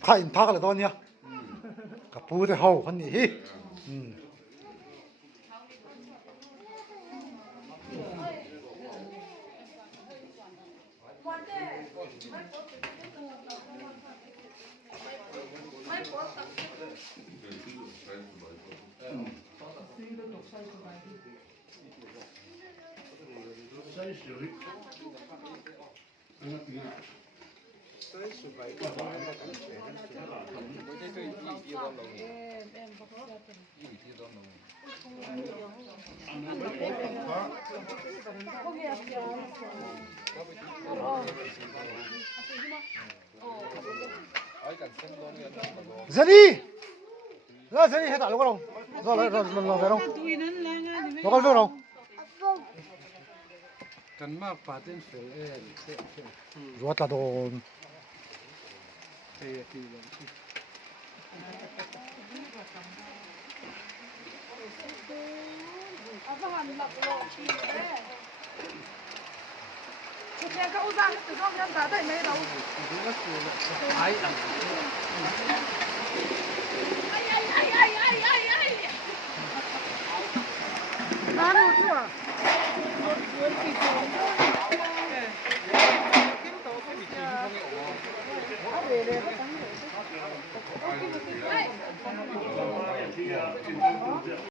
看他个了多呢，可不得好很你，嗯。Zani, ra Zani hay tại lúc đâu, rồi về đâu, nó có đâu, kan ma patin fel rồi ta đồ, Chị nghe cậu ra từ con em đá đẩy mấy đâu. Ai đá đâu chưa? Về về có tắm rồi.